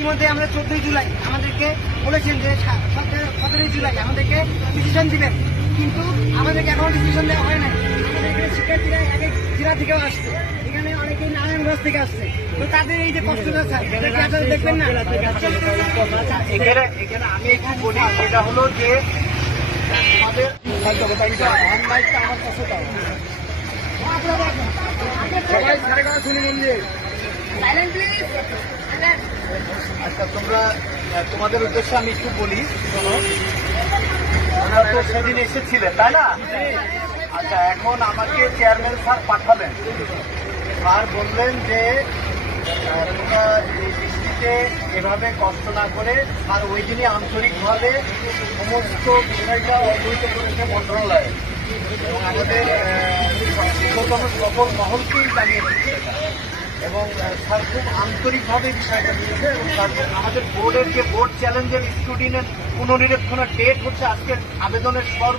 ইতিমধ্যে আমরা 14 জুলাই আমাদেরকে বলেছেন যে 17 জুলাই আমাদেরকে ডিসিশন দিবেন, কিন্তু আমাদেরকে এখনো ডিসিশন দেওয়া হয় নাই। আমাদের এখানে শিক্ষার্থীরা এক এক জেলা থেকেও আসছে, এখানে অনেকেই নারায়ণগঞ্জ থেকে আসছে। তো তাদের এই যে কষ্টটা স্যার আপনারা দেখবেন না। এখানে আমি একটু বলি, সেটা হলো যে আমাদের আমার কাছে দাও সবাই সাড়ে কথা শুনে মন দিয়ে। আচ্ছা, তোমাদের উদ্দেশ্যে আমি একটু বলি। ওনারা তো সেদিন এসেছিলেন, তাই না? আচ্ছা, এখন আমাকে চেয়ারম্যান স্যার পাঠালেন। স্যার বললেন যে তোমরা এই বৃষ্টিতে এভাবে কষ্ট না করে, আর ওই দিনই আন্তরিকভাবে সমস্ত বিষয়টা অবহিত করেছে মন্ত্রণালয় এবং আমাদের ঊর্ধ্বতন সকল মহলকেই জানিয়েছে এবং স্যার খুব আন্তরিকভাবে বিষয়টা নিয়েছে এবং আমাদের বোর্ডের যে বোর্ড চ্যালেঞ্জের স্টুডেন্টের পুনর্নিরীক্ষণের ডেট হচ্ছে আজকের আবেদনের